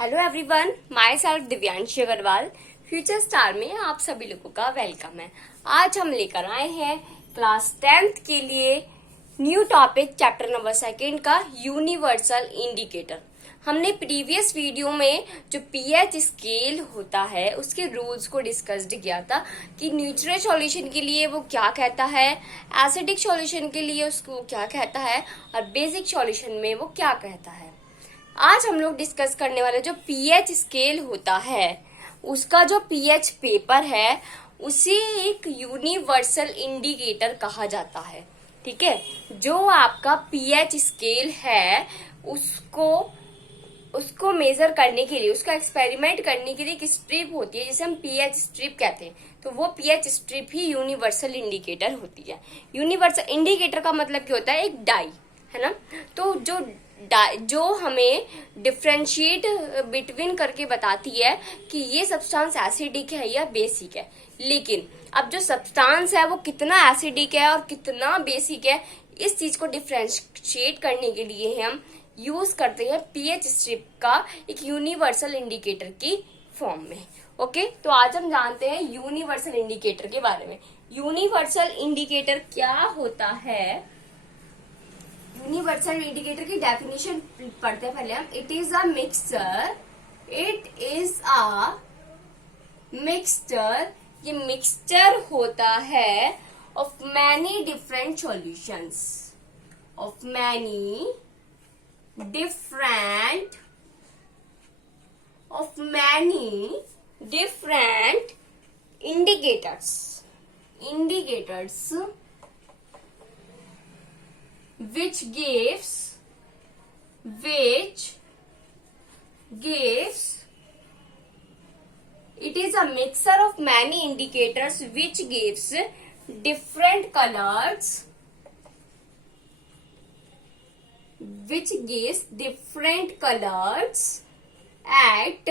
Hello everyone, myself Divyanshi Agarwal. Future star में आप सभी लोगों का वेलकम है। आज हम लेकर आए हैं क्लास 10th के लिए न्यू टॉपिक चैप्टर नंबर 2 का यूनिवर्सल इंडिकेटर। हमने प्रीवियस वीडियो में जो पीएच स्केल होता है उसके रूल्स को डिस्कस्ड किया था कि न्यूट्रल सॉल्यूशन के लिए वो क्या कहता है, एसिडिक सॉल्यूशन के लिए उसको क्या कहता है और बेसिक सॉल्यूशन में वो क्या कहता है। आज हम लोग डिस्कस करने वाले जो पीएच स्केल होता है उसका जो पीएच पेपर है उसे एक यूनिवर्सल इंडिकेटर कहा जाता है। ठीक है, जो आपका पीएच स्केल है उसको मेजर करने के लिए, उसका एक्सपेरिमेंट करने के लिए एक स्ट्रिप होती है जिसे हम पीएच स्ट्रिप कहते हैं। तो वो पीएच स्ट्रिप ही यूनिवर्सल इंडिकेटर होती है। यूनिवर्सल इंडिकेटर का मतलब क्या होता है? एक डाई, है ना। तो जो हमें डिफ्रेंशिएट बिटवीन करके बताती है कि ये सब्सटेंस एसिडिक है या बेसिक है। लेकिन अब जो सब्सटेंस है वो कितना एसिडिक है और कितना बेसिक है, इस चीज को डिफ्रेंशिएट करने के लिए हम यूज करते हैं पीएच स्ट्रिप का एक यूनिवर्सल इंडिकेटर की फॉर्म में। ओके, तो आज हम जानते हैं यूनिवर्सल इंडिकेटर के बारे में। यूनिवर्सल इंडिकेटर क्या होता है? यूनिवर्सल इंडिकेटर की डेफिनेशन पढ़ते हैं पहले हम। इट इज अ मिक्सचर, ये मिक्सचर होता है of many different solutions, of many different indicators which gives it is a mixture of many indicators which gives different colors at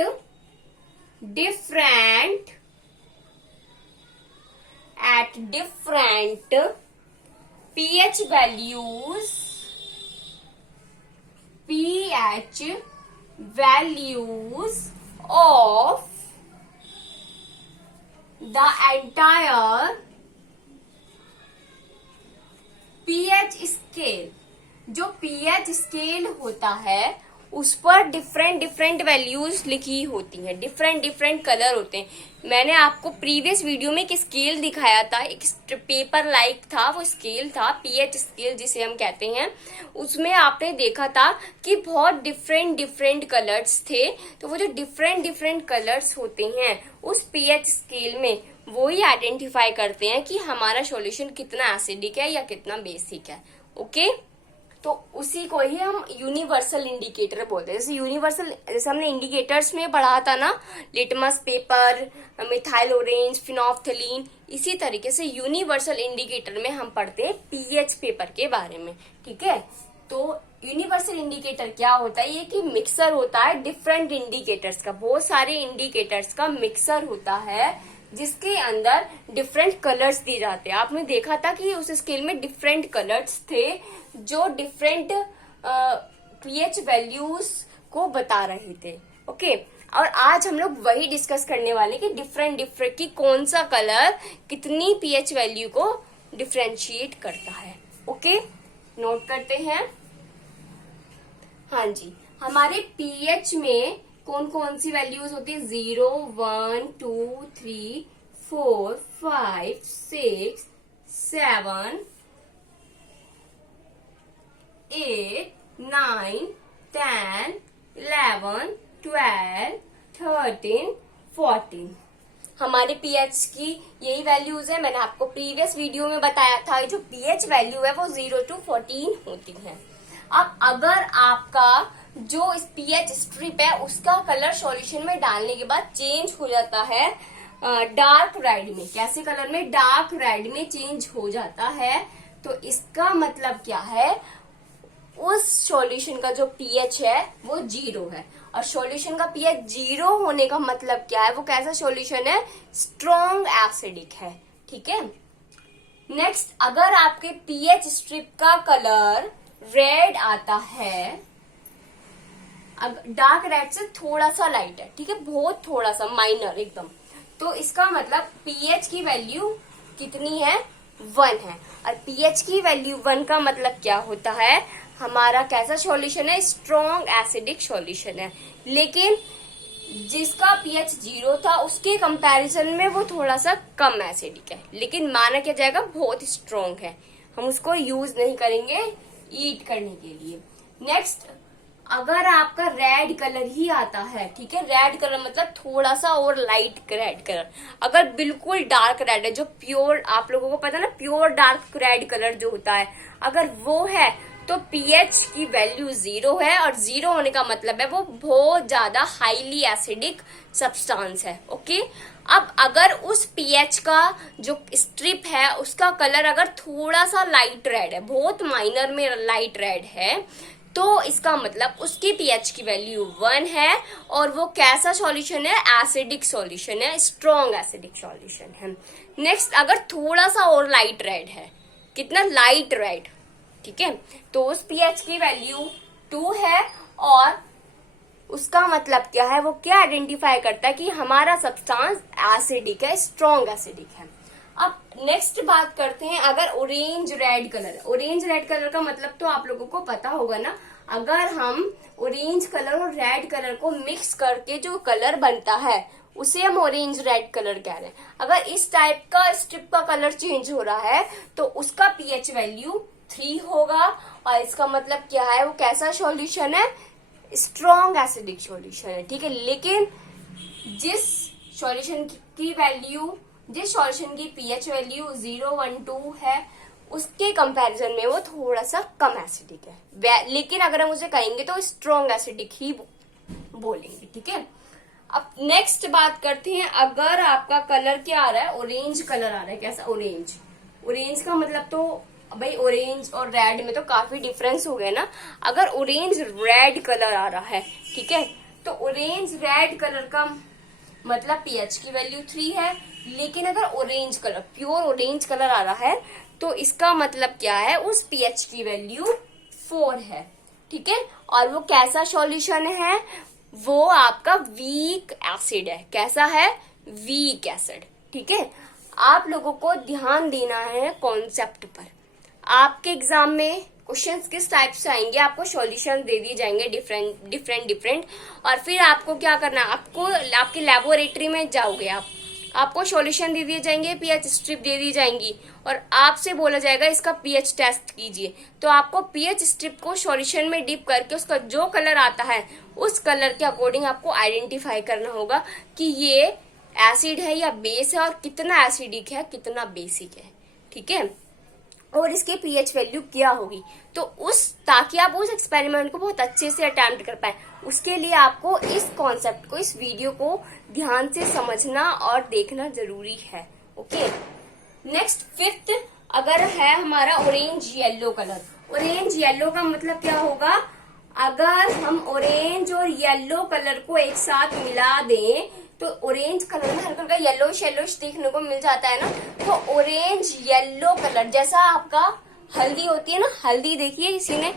different pH values of the entire pH scale। जो pH scale होता है उस पर different values लिखी होती हैं, different colour होते हैं। मैंने आपको प्रीवियस वीडियो में एक स्केल दिखाया था, एक पेपर लाइक था, वो स्केल था पीएच स्केल जिसे हम कहते हैं। उसमें आपने देखा था कि बहुत डिफरेंट कलर्स थे। तो वो जो डिफरेंट कलर्स होते हैं उस पीएच स्केल में वो ही आइडेंटिफाई करते हैं कि हमारा सॉल्यूशन कितना एसिडिक है या कितना बेसिक है। ओके, तो उसी को ही हम यूनिवर्सल इंडिकेटर बोलते हैं। जैसे हमने इंडिकेटर्स में पढ़ा था ना, litmus paper, methyl orange, phenolphthalein, इसी तरीके से यूनिवर्सल इंडिकेटर में हम पढ़ते हैं पीएच पेपर के बारे में। ठीक है, तो यूनिवर्सल इंडिकेटर क्या होता है? ये कि मिक्सर होता है डिफरेंट इंडिकेटर्स का, बहुत सारे इंडिकेटर्स का मिक्सर होता है जिसके अंदर डिफरेंट कलर्स दिए जाते हैं। आपने देखा था कि उस स्केल में डिफरेंट कलर्स थे जो डिफरेंट पीएच वैल्यूज को बता रहे थे। ओके, और आज हम लोग वही डिस्कस करने वाले कि डिफरेंट की कौन सा कलर कितनी पीएच वैल्यू को डिफरेंशिएट करता है। ओके, नोट करते हैं। हाँ जी, हमारे पीएच में कौन कौन सी वैल्यूज होती है? 0, 1, 2, 3, 4, 5, 6, 7, 8, 9, 10, 11, 12, 13, 14। हमारे पीएच की यही वैल्यूज है। मैंने आपको प्रीवियस वीडियो में बताया था जो पीएच वैल्यू है वो 0 to 14 होती है। अब अगर आपका जो पीएच स्ट्रिप है उसका कलर सॉल्यूशन में डालने के बाद चेंज हो जाता है डार्क रेड में, कैसे कलर में? डार्क रेड में चेंज हो जाता है। तो इसका मतलब क्या है? उस सॉल्यूशन का जो पीएच है वो 0 है। और सॉल्यूशन का पीएच 0 होने का मतलब क्या है? वो कैसा सॉल्यूशन है? स्ट्रॉन्ग एसिडिक है। ठीक है, नेक्स्ट, अगर आपके पीएच स्ट्रिप का कलर रेड आता है, डार्क रेड से थोड़ा सा लाइट है, ठीक है, बहुत थोड़ा सा माइनर एकदम। तो इसका मतलब पीएच की वैल्यू कितनी है, 1 है। और पीएच की वैल्यू 1 का मतलब क्या होता है, हमारा कैसा सॉल्यूशन है, स्ट्रॉन्ग एसिडिक सॉल्यूशन है। लेकिन जिसका पीएच 0 था उसके कंपैरिजन में वो थोड़ा सा कम एसिडिक है, लेकिन माना क्या जाएगा बहुत स्ट्रॉन्ग है। हम उसको यूज नहीं करेंगे ईट करने के लिए। नेक्स्ट, अगर आपका रेड कलर ही आता है, ठीक है, रेड कलर मतलब थोड़ा सा और लाइट रेड कलर, अगर बिल्कुल डार्क रेड है, जो प्योर, आप लोगों को पता है ना प्योर डार्क रेड कलर जो होता है, अगर वो है तो पीएच की वैल्यू 0 है। और 0 होने का मतलब है वो बहुत ज्यादा हाईली एसिडिक सब्सटेंस है। ओके, अब अगर उस पीएच का जो स्ट्रिप है उसका कलर अगर थोड़ा सा लाइट रेड है, बहुत माइनर में लाइट रेड है, तो इसका मतलब उसकी पीएच की वैल्यू 1 है और वो कैसा सॉल्यूशन है, एसिडिक सॉल्यूशन है, स्ट्रॉन्ग एसिडिक सॉल्यूशन है। नेक्स्ट, अगर थोड़ा सा और लाइट रेड है, कितना लाइट रेड, ठीक है, तो उस पीएच की वैल्यू 2 है और उसका मतलब क्या है, वो क्या आइडेंटिफाई करता है कि हमारा सब्सटेंस एसिडिक है, स्ट्रॉन्ग एसिडिक है। अब नेक्स्ट बात करते हैं, अगर ऑरेंज रेड कलर है, ऑरेंज रेड कलर का मतलब तो आप लोगों को पता होगा ना, अगर हम ऑरेंज कलर और रेड कलर को मिक्स करके जो कलर बनता है उसे हम ऑरेंज रेड कलर कह रहे हैं। अगर इस टाइप का स्ट्रिप का कलर चेंज हो रहा है तो उसका पीएच वैल्यू 3 होगा और इसका मतलब क्या है, वो कैसा सॉल्यूशन है, स्ट्रॉन्ग एसिडिक सॉल्यूशन है, ठीक है। लेकिन जिस सॉल्यूशन की वैल्यू, जिस सॉल्यूशन की पीएच वैल्यू 0, 1, 2 है, उसके कंपैरिजन में वो थोड़ा सा कम एसिडिक है। लेकिन अगर हम उसे कहेंगे तो स्ट्रॉन्ग एसिडिक ही बोलेंगे, ठीक है। अब नेक्स्ट बात करते हैं, अगर आपका कलर क्या आ रहा है, ऑरेंज कलर आ रहा है, कैसा, ऑरेंज। ऑरेंज का मतलब तो भाई ऑरेंज और रेड में तो काफी डिफरेंस हो गया ना। अगर ऑरेंज रेड कलर आ रहा है, ठीक है, तो ऑरेंज रेड कलर का मतलब पीएच की वैल्यू 3 है। लेकिन अगर orange colour, pure orange colour आ रहा है तो इसका मतलब क्या है, उस पीएच की वैल्यू 4 है, ठीक है। और वो कैसा सॉल्यूशन है, वो आपका वीक एसिड है। कैसा है, वीक एसिड, ठीक है। आप लोगों को ध्यान देना है कॉन्सेप्ट पर। आपके एग्जाम में क्वेश्चंस किस टाइप से आएंगे, आपको सॉल्यूशन दे दिए जाएंगे डिफरेंट, और फिर आपको क्या करना है, आपको आपकी लेबोरेटरी में जाओगे आपको सॉल्यूशन दे दिए जाएंगे, पीएच स्ट्रिप दे दी जाएंगी और आपसे बोला जाएगा इसका पीएच टेस्ट कीजिए। तो आपको पीएच स्ट्रिप को सॉल्यूशन में डिप करके उसका जो कलर आता है उस कलर के अकॉर्डिंग आपको आइडेंटिफाई करना होगा कि ये एसिड है या बेस है और कितना एसिडिक है, कितना बेसिक है, ठीक है, और इसके पीएच वैल्यू क्या होगी। तो ताकि आप उस एक्सपेरिमेंट को बहुत अच्छे से अटेम्प्ट कर पाए, उसके लिए आपको इस कॉन्सेप्ट को, इस वीडियो को ध्यान से समझना और देखना जरूरी है। ओके, नेक्स्ट 5th, अगर है हमारा orange yellow colour. Orange yellow का मतलब क्या होगा, अगर हम ऑरेंज और येलो कलर को एक साथ मिला दें तो ऑरेंज कलर में हल्का हल्का येलोश देखने को मिल जाता है ना। तो ऑरेंज येलो कलर, जैसा आपका हल्दी होती है ना, हल्दी देखिए किसी ने,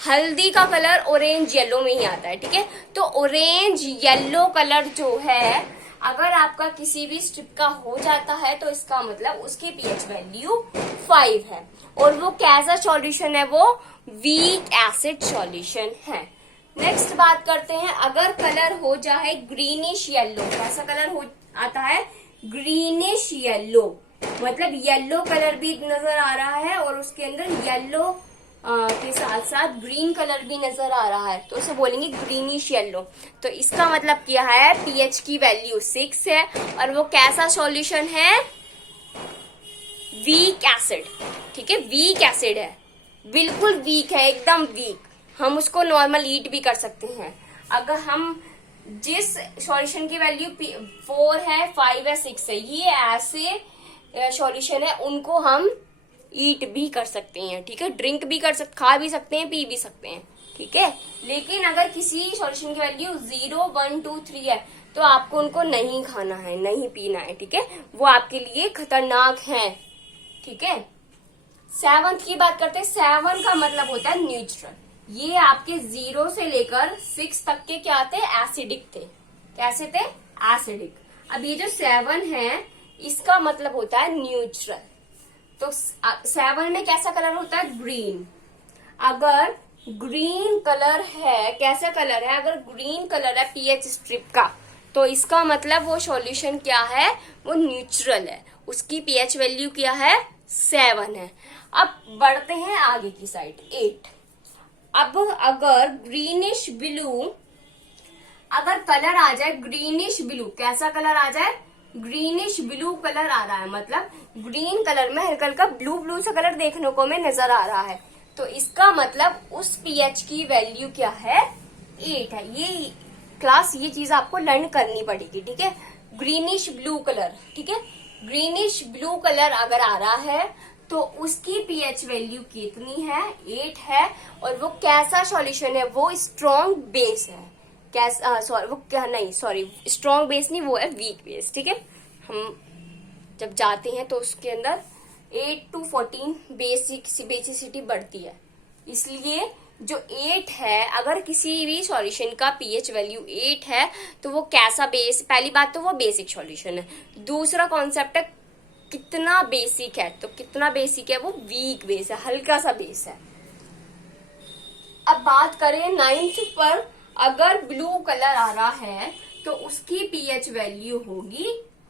हल्दी का कलर ऑरेंज येलो में ही आता है, ठीक है। तो ऑरेंज येलो कलर जो है, अगर आपका किसी भी स्ट्रिप का हो जाता है तो इसका मतलब उसकी पीएच वैल्यू 5 है और वो कैसा सॉल्यूशन है, वो वीक एसिड सॉल्यूशन है। नेक्स्ट बात करते हैं, अगर कलर हो जाए ग्रीनिश येलो, कैसा कलर हो आता है, ग्रीनिश येलो, मतलब येलो कलर भी नजर आ रहा है और उसके अंदर येलो के साथ साथ ग्रीन कलर भी नजर आ रहा है, तो उसे बोलेंगे ग्रीनिश येलो। तो इसका मतलब क्या है, पीएच की वैल्यू 6 है और वो कैसा सॉल्यूशन है, वीक एसिड, ठीक है, वीक एसिड है, बिल्कुल वीक है, एकदम वीक। हम उसको नॉर्मल ईट भी कर सकते हैं। अगर हम जिस सॉल्यूशन की वैल्यू 4 है, 5 है, 6 है, ये ऐसे सॉल्यूशन है, उनको हम ईट भी कर सकते हैं, ठीक है, ड्रिंक भी कर सकते, खा भी सकते हैं, पी भी सकते हैं, ठीक है। लेकिन अगर किसी सॉल्यूशन की वैल्यू 0, 1, 2, 3 है तो आपको उनको नहीं खाना है, नहीं पीना है, ठीक है, वो आपके लिए खतरनाक है, ठीक है। 7th की बात करते हैं। 7 का मतलब होता है न्यूट्रल। ये आपके 0 से लेकर 6 तक के क्या थे, एसिडिक थे। कैसे थे, एसिडिक। अब ये जो 7 है इसका मतलब होता है न्यूट्रल। तो 7 में कैसा कलर होता है, ग्रीन। अगर ग्रीन कलर है, कैसा कलर है, अगर ग्रीन कलर है पीएच स्ट्रिप का, तो इसका मतलब वो सॉल्यूशन क्या है, वो न्यूट्रल है। उसकी पीएच वैल्यू क्या है, 7 है। अब बढ़ते हैं आगे की साइड, 8। अब अगर ग्रीनिश ब्लू, अगर कलर आ जाए ग्रीनिश ब्लू, कैसा कलर आ जाए, ग्रीनिश ब्लू कलर आ रहा है, मतलब ग्रीन कलर में हल्का हल्का ब्लू ब्लू सा कलर देखने को में नजर आ रहा है, तो इसका मतलब उस पीएच की वैल्यू क्या है, 8 है। ये क्लास, ये चीज आपको लर्न करनी पड़ेगी, ठीक है। ग्रीनिश ब्लू कलर, ठीक है, ग्रीनिश ब्लू कलर अगर आ रहा है तो उसकी पीएच वैल्यू कितनी है, 8 है। और वो कैसा सॉल्यूशन है, वो स्ट्रॉन्ग बेस है। कैसा, सॉरी वो क्या, नहीं सॉरी, स्ट्रॉन्ग बेस नहीं, वो है वीक बेस, ठीक है। हम जब जाते हैं तो उसके अंदर 8 to 14 बेसिसिटी बढ़ती है, इसलिए जो 8 है, अगर किसी भी सॉल्यूशन का पीएच वैल्यू 8 है तो वो कैसा बेस, पहली बात तो वो बेसिक सॉल्यूशन है। दूसरा कॉन्सेप्ट है कितना बेसिक है, तो कितना बेसिक है, वो वीक बेस है, हल्का सा बेस है। अब बात करें 9th पर, अगर ब्लू कलर आ रहा है तो उसकी पीएच वैल्यू होगी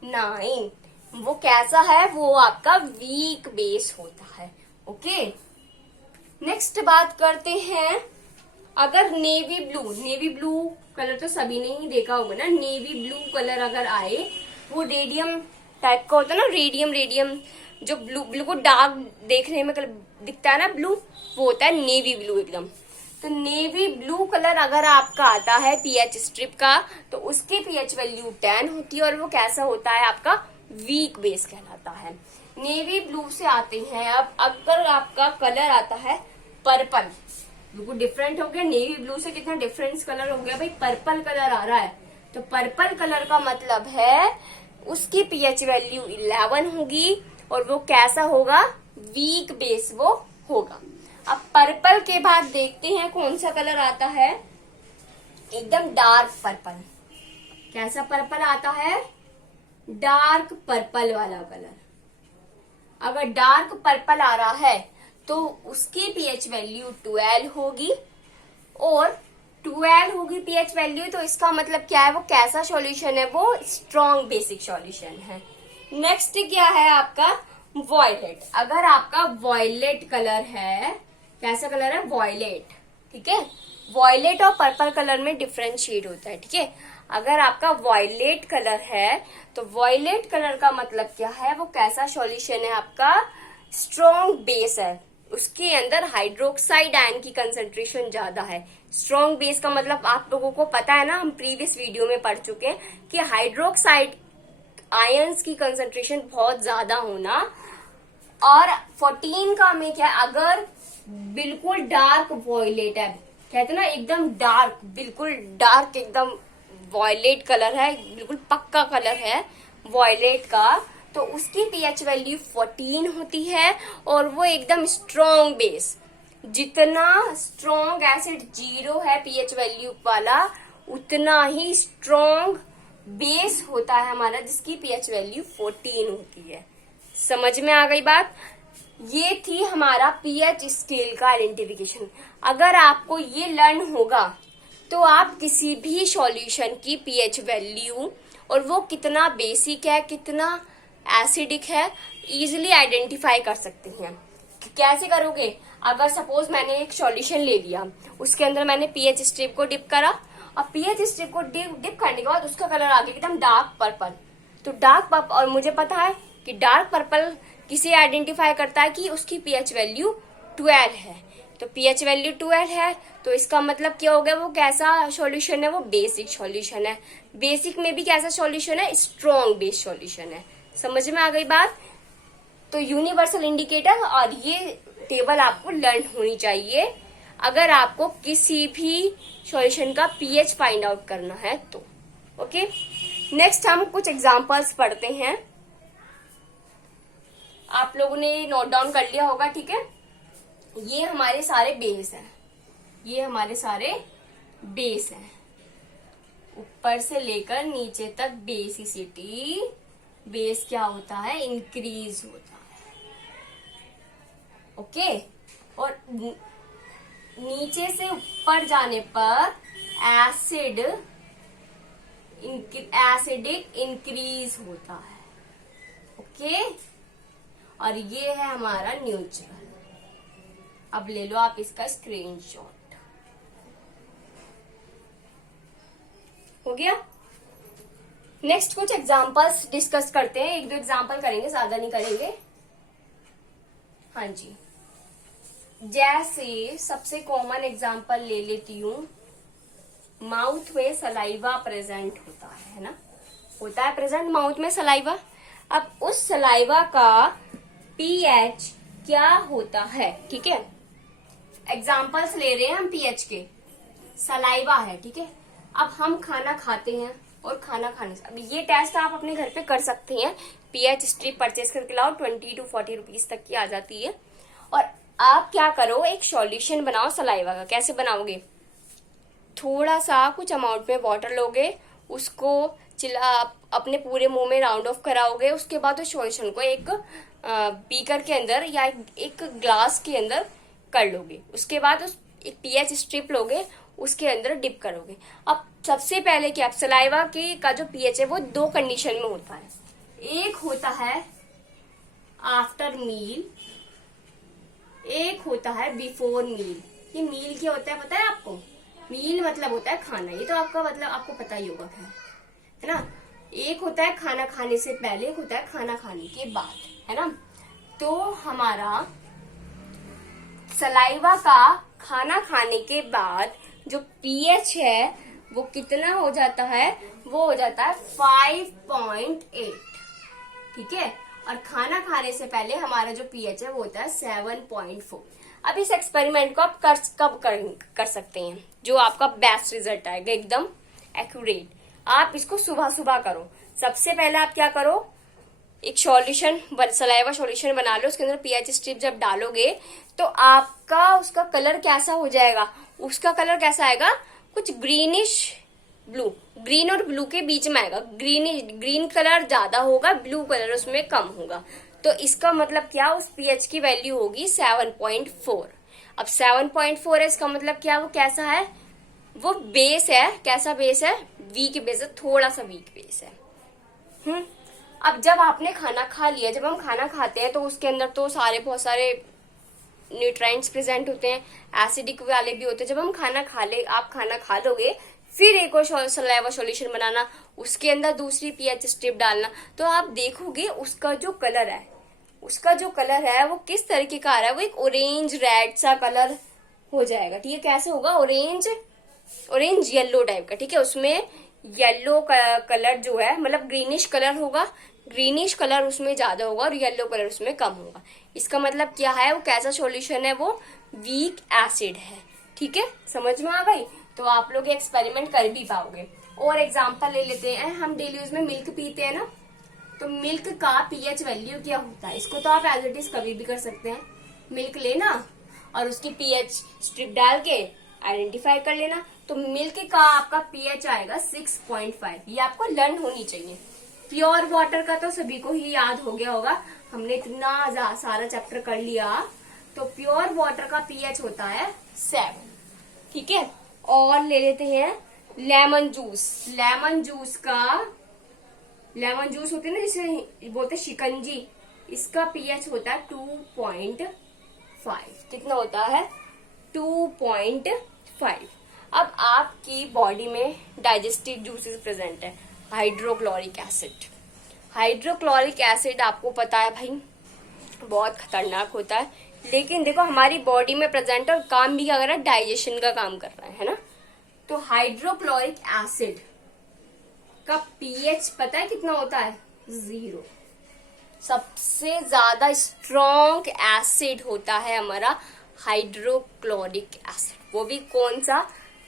9। वो कैसा है, वो आपका वीक बेस होता है, ओके। नेक्स्ट बात करते हैं, अगर नेवी ब्लू कलर तो सभी ने ही देखा होगा ना, नेवी ब्लू कलर अगर आए, वो रेडियम टाइप का होता है ना, रेडियम जो ब्लू को डार्क देखने में दिखता है ना ब्लू, वो होता है नेवी ब्लू एकदम। तो नेवी ब्लू कलर अगर आपका आता है पीएच स्ट्रिप का, तो उसकी पीएच वैल्यू 10 होती है और वो कैसा होता है, आपका वीक बेस कहलाता है। नेवी ब्लू से आते हैं, अब अगर आपका कलर आता है पर्पल, बिल्कुल डिफरेंट हो गया, नेवी ब्लू से कितना डिफरेंट कलर हो गया भाई, पर्पल कलर आ रहा है, तो पर्पल कलर का मतलब है उसकी पीएच वैल्यू 11 होगी और वो कैसा होगा, वीक बेस वो होगा। अब पर्पल के बाद देखते हैं कौन सा कलर आता है, एकदम डार्क पर्पल। कैसा पर्पल आता है, डार्क पर्पल वाला कलर। अगर डार्क पर्पल आ रहा है तो उसकी पीएच वैल्यू 12 होगी, और 12 होगी पीएच वैल्यू, तो इसका मतलब क्या है, वो कैसा सॉल्यूशन है, वो स्ट्रॉन्ग बेसिक सॉल्यूशन है। नेक्स्ट क्या है आपका, वॉयलेट। अगर आपका वॉयलेट कलर है, कैसा कलर है, वॉयलेट, ठीक है। वॉयलेट और पर्पल कलर में डिफरेंट शेड होता है, ठीक है। अगर आपका वॉयलेट कलर है तो वॉयलेट कलर का मतलब क्या है, वो कैसा सॉल्यूशन है, आपका स्ट्रॉन्ग बेस है, उसके अंदर हाइड्रोक्साइड आयन की कंसेंट्रेशन ज्यादा है। स्ट्रॉन्ग बेस का मतलब आप लोगों को पता है ना, हम प्रीवियस वीडियो में पढ़ चुके हैं कि हाइड्रोक्साइड आयंस की कंसेंट्रेशन बहुत ज्यादा होना। और 14 का में क्या, अगर बिल्कुल डार्क वॉयलेट है, कहते ना एकदम डार्क, बिल्कुल डार्क एकदम वॉयलेट कलर है, बिल्कुल पक्का कलर है वॉयलेट का, तो उसकी पीएच वैल्यू 14 होती है और वो एकदम स्ट्रॉन्ग बेस। जितना स्ट्रॉन्ग एसिड 0 है पीएच वैल्यू वाला, उतना ही स्ट्रॉन्ग बेस होता है हमारा, जिसकी पीएच वैल्यू 14 होती है। समझ में आ गई बात। ये थी हमारा पीएच स्केल का आइडेंटिफिकेशन। अगर आपको ये लर्न होगा तो आप किसी भी सॉल्यूशन की पीएच वैल्यू और वो कितना बेसिक है, कितना एसिडिक है, इजिली आइडेंटिफाई कर सकते हैं। कैसे करोगे, अगर सपोज मैंने एक सॉल्यूशन ले लिया, उसके अंदर मैंने पीएच स्ट्रिप को डिप करा, और पीएच स्ट्रिप को डिप करने के बाद उसका कलर आ गया एकदम डार्क पर्पल, तो डार्क पर्पल, और मुझे पता है कि डार्क पर्पल किसे आइडेंटिफाई करता है कि उसकी पीएच वैल्यू 12 है, तो पीएच वैल्यू 12 है, तो इसका मतलब क्या हो गया, वो कैसा सॉल्यूशन है, वो बेसिक सॉल्यूशन है। बेसिक में भी कैसा सॉल्यूशन है, स्ट्रॉन्ग बेस सॉल्यूशन है। समझ में आ गई बात। तो यूनिवर्सल इंडिकेटर और ये टेबल आपको लर्न होनी चाहिए अगर आपको किसी भी सॉल्यूशन का पीएच फाइंड आउट करना है तो। ओके, नेक्स्ट हम कुछ एग्जांपल्स पढ़ते हैं। आप लोगों ने नोट डाउन कर लिया होगा, ठीक है। ये हमारे सारे बेस हैं, ये हमारे सारे बेस हैं, ऊपर से लेकर नीचे तक बेसिसिटी, बेस क्या होता है, इंक्रीज होता है। ओके, और नीचे से ऊपर जाने पर एसिडिक इंक्रीज होता है। ओके, और ये है हमारा न्यूट्रल। अब ले लो आप इसका स्क्रीनशॉट। हो गया। नेक्स्ट कुछ एग्जांपल्स डिस्कस करते हैं, एक दो एग्जांपल करेंगे, ज्यादा नहीं करेंगे। हाँ जी, जैसे सबसे कॉमन एग्जांपल ले लेती हूँ, माउथ में सलाइवा प्रेजेंट होता है ना, होता है प्रेजेंट माउथ में सलाइवा। अब उस सलाइवा का पीएच क्या होता है, ठीक है। एग्जांपल्स ले रहे हैं हम पीएच के, सलाइवा है, ठीक है। अब हम खाना खाते हैं और खाना खाने से, अब ये टेस्ट आप अपने घर पे कर सकते हैं, पीएच स्ट्रिप परचेज करके लाओ, 20 to 40 रुपीज तक की आ जाती है। और आप क्या करो, एक सॉल्यूशन बनाओ सलाइवा का। कैसे बनाओगे, थोड़ा सा कुछ अमाउंट में वाटर लोगे, उसको अपने पूरे मुंह में राउंड ऑफ कराओगे, उसके बाद उस सॉल्यूशन को एक बीकर के अंदर या एक ग्लास के अंदर कर लोगे। उसके बाद उस एक पीएच स्ट्रिप लोगे, उसके अंदर डिप करोगे। अब सबसे पहले क्या, सलाइवा के का जो पीएच है वो दो कंडीशन में होता है, एक होता है आफ्टर मील, एक होता है बिफोर मील। ये मील क्या होता है पता है आपको, मील मतलब होता है खाना, ये तो आपका मतलब आपको पता ही होगा, है ना। एक होता है खाना खाने से पहले, एक होता है खाना खाने के बाद, है ना। तो हमारा सलाइवा का खाना खाने के बाद जो पीएच है वो कितना हो जाता है, वो हो जाता है 5.8, ठीक है। और खाना खाने से पहले हमारा जो पीएच है वो होता है 7.4। अब इस एक्सपेरिमेंट को आप कब कर सकते हैं, जो आपका बेस्ट रिजल्ट आएगा, एकदम एक्यूरेट। आप इसको सुबह सुबह करो। सबसे पहले आप क्या करो, एक सॉल्यूशन, सलाइवा सॉल्यूशन बना लो, उसके अंदर पीएच स्ट्रिप जब डालोगे तो आपका उसका कलर कैसा हो जाएगा, उसका कलर कैसा आएगा, कुछ ग्रीनिश ब्लू, ग्रीन और ब्लू के बीच में आएगा। ग्रीन कलर ज्यादा होगा, ब्लू कलर उसमें कम होगा। तो इसका मतलब क्या, उस पीएच की वैल्यू होगी 7.4। अब 7.4 है, इसका मतलब क्या, वो कैसा है, वो बेस है। कैसा बेस है, वीक बेस है, थोड़ा सा वीक बेस है। अब जब आपने खाना खा लिया, जब हम खाना खाते हैं तो उसके अंदर तो बहुत सारे न्यूट्रिएंट्स प्रेजेंट होते हैं, एसिडिक वाले भी होते हैं। जब हम आप खाना खा लोगे, फिर एक और सलाइवा सॉल्यूशन बनाना, उसके अंदर दूसरी पीएच स्ट्रिप डालना, तो आप देखोगे उसका जो कलर है वो किस तरीके का आ रहा है, वो एक ऑरेंज रेड सा कलर हो जाएगा, ठीक है। कैसे होगा, ऑरेंज येलो टाइप का, ठीक है। उसमें येलो कलर जो है, मतलब ग्रीनिश कलर होगा, ग्रीनिश कलर उसमें ज्यादा होगा और येलो कलर उसमें कम होगा। इसका मतलब क्या है, वो कैसा सॉल्यूशन है, वो वीक एसिड है, ठीक है। समझ में आ गई, तो आप लोग एक्सपेरिमेंट कर भी पाओगे। और एग्जांपल ले लेते हैं, हम डेली यूज में मिल्क पीते हैं ना, तो मिल्क का पीएच वैल्यू क्या होता है, इसको तो आप एज इट इज कभी भी कर सकते हैं। मिल्क लेना और उसकी पीएच स्ट्रिप डाल के आइडेंटिफाई कर लेना, तो मिल्क का आपका पीएच आएगा 6.5। ये आपको लर्न होनी चाहिए। प्योर वाटर का तो सभी को ही याद हो गया होगा, हमने इतना सारा चैप्टर कर लिया। तो प्योर वाटर का पीएच होता है 7, ठीक है। और ले लेते हैं लेमन जूस। लेमन जूस होते हैं ना, जिसे बोलते शिकंजी, इसका पीएच होता है 2.5। कितना होता है, 2.5। अब आपकी बॉडी में डाइजेस्टिव जूसेस प्रेजेंट है, हाइड्रोक्लोरिक एसिड आपको पता है भाई बहुत खतरनाक होता है, लेकिन देखो हमारी बॉडी में प्रेजेंट और काम भी क्या कर रहा है, डाइजेशन का काम कर रहा है ना। तो हाइड्रोक्लोरिक एसिड का पीएच पता है कितना होता है, 0। सबसे ज्यादा स्ट्रॉन्ग एसिड होता है हमारा हाइड्रोक्लोरिक एसिड। वो भी कौन सा,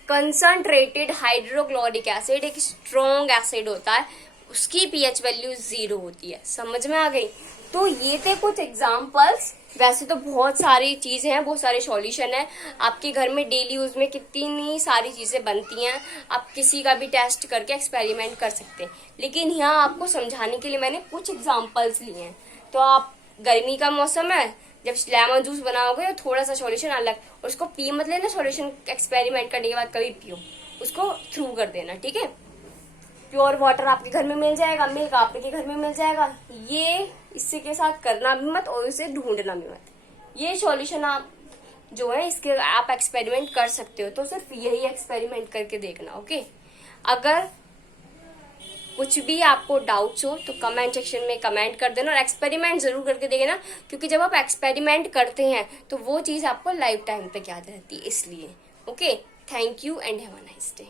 कंसंट्रेटेड हाइड्रोक्लोरिक एसिड, एक स्ट्रॉन्ग एसिड होता है, उसकी पीएच वैल्यू 0 होती है। समझ में आ गई। तो ये थे कुछ एग्जाम्पल्स वैसे तो बहुत सारी चीजें हैं, बहुत सारे सॉल्यूशन है आपके घर में डेली यूज में, कितनी सारी चीजें बनती हैं। आप किसी का भी टेस्ट करके एक्सपेरिमेंट कर सकते हैं, लेकिन यहाँ आपको समझाने के लिए मैंने कुछ एग्जांपल्स लिए हैं। तो आप, गर्मी का मौसम है, जब लेमन जूस बनाओगे तो थोड़ा सा सॉल्यूशन अलग, उसको पी मत लेना सॉल्यूशन एक्सपेरिमेंट करने के बाद, कभी पियो, उसको थ्रू कर देना, ठीक है। प्योर वाटर आपके घर में मिल जाएगा, मिल्क आपके घर में मिल जाएगा। ये इससे के साथ करना भी मत और इसे ढूंढना भी मत। ये सॉल्यूशन आप जो है इसके आप एक्सपेरिमेंट कर सकते हो, तो सिर्फ यही एक्सपेरिमेंट करके देखना, ओके। अगर कुछ भी आपको डाउट्स हो तो कमेंट सेक्शन में कमेंट कर देना, और एक्सपेरिमेंट जरूर करके देखना, क्योंकि जब आप एक्सपेरिमेंट करते हैं तो वो चीज आपको लाइफ टाइम तक याद रहती है, इसलिए। Okay, thank you and have a nice day.